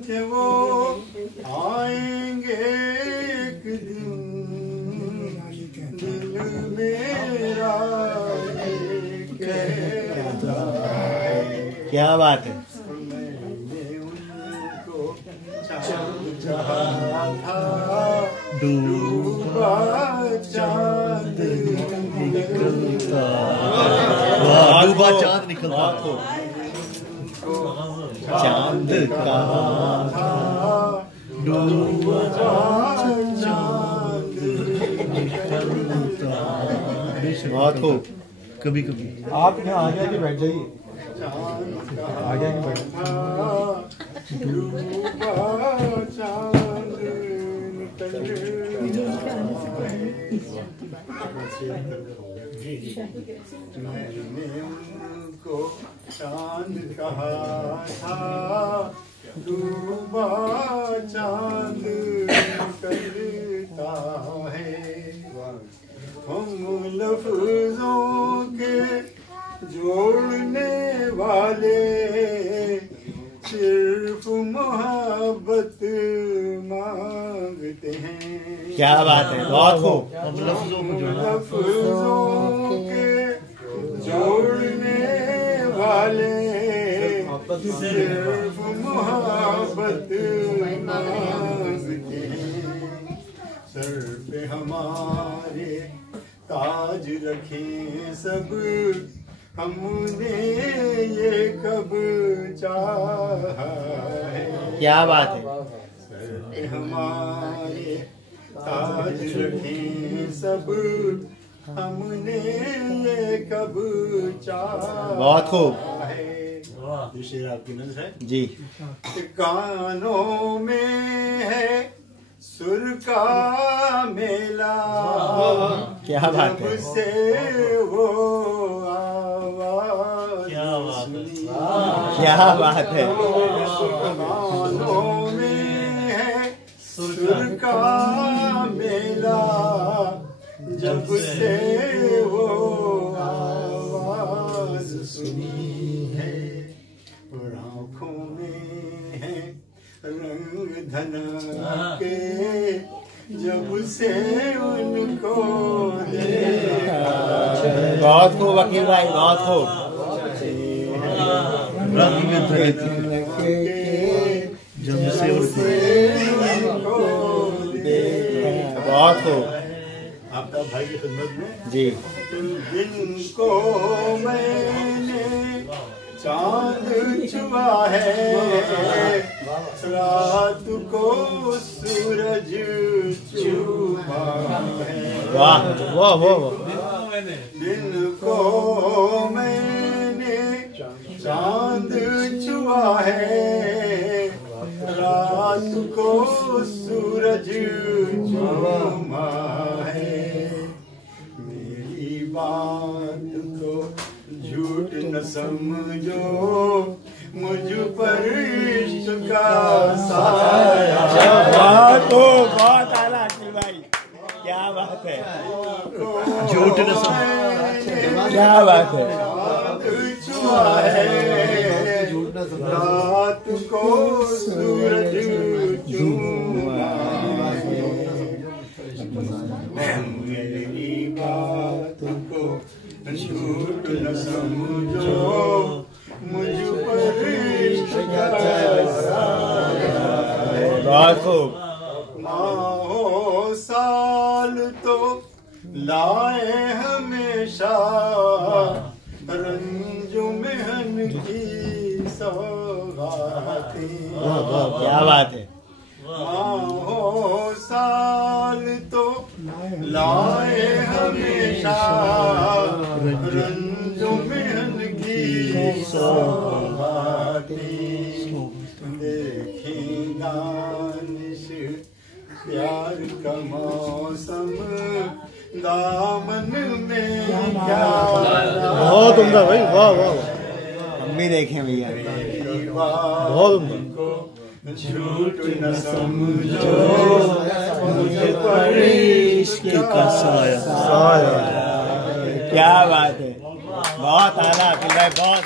कि वो आएंगे एक दिन, दिल मेरा ये कहता है। क्या बात है। मैंने उनको चांद कहा था, डूबा चांद निकलता, डूबा चांद निकलता तो चांद कहा था, डूबा चांद निकलता। बात हो कभी कभी। आप यहाँ आगे आगे बैठ जाइए, आगे आगे बैठ। मैंने उनको चांद कहा था, डूबा चांद निकलता है। हम लफ्जों के जोड़ने वाले सिर्फ मोहब्बत मांगते हैं। क्या बात है। बहुत हो। हम लफ्जों के जोड़ने वाले सिर्फ मोहब्बत मांगते हैं। सर पे हमारे ताज रखे सब, हमने ये कब चाहा है। क्या बात है। सर पे हमारे ताज रखे सब, हमने ये कब चाहा। बहुत खूब। ये शेर आपकी नज़र है जी। कानों में है सुर का मेला, क्या बात है। जब से वो आवाज सुनी। क्या बात है। कानों में है सुर का मेला, जब से वो आवाज सुनी है। और आँखों में है रंग धना के, जब से उनको देखा। बहुत खूब वकील भाई, बहुत खूब। रंग धना के, जब से उनको देखा। बहुत खूब। आपका भाई की खिदमत में जी। दिन को मैंने चांद छुआ है, रात को सूरज छुआ है। वाह वाह वाह। दिन को मैंने चांद छुआ है, रात को सूरज छुआ है। मेरी बात को झूठ न समझो, मुझ पर इश्क का साया। बहुत आला अखिल भाई, क्या बात है। झूठ न समझो, क्या बात है। छुआ है, रात को सूरज छुआ है। मेरी बात को झूठ न समझो, मुझ पर इश्क का साया। बहुत खूब। माहो साल तो लाए हमेशा, रंजो महन की सौगातें। क्या बात है। माहो साल तो लाए हमेशा, रंजो महन की सौगातें। देखें दानिश प्यार का मौसम, दामन में क्या। बहुत उम्दा भाई, वाह वाह। हम भी देखें भैया, बहुत उम्दा। झूठ न समझो, मुझ पर इश्क का साया। क्या बात है। बहुत आला अखिल भाई, बहुत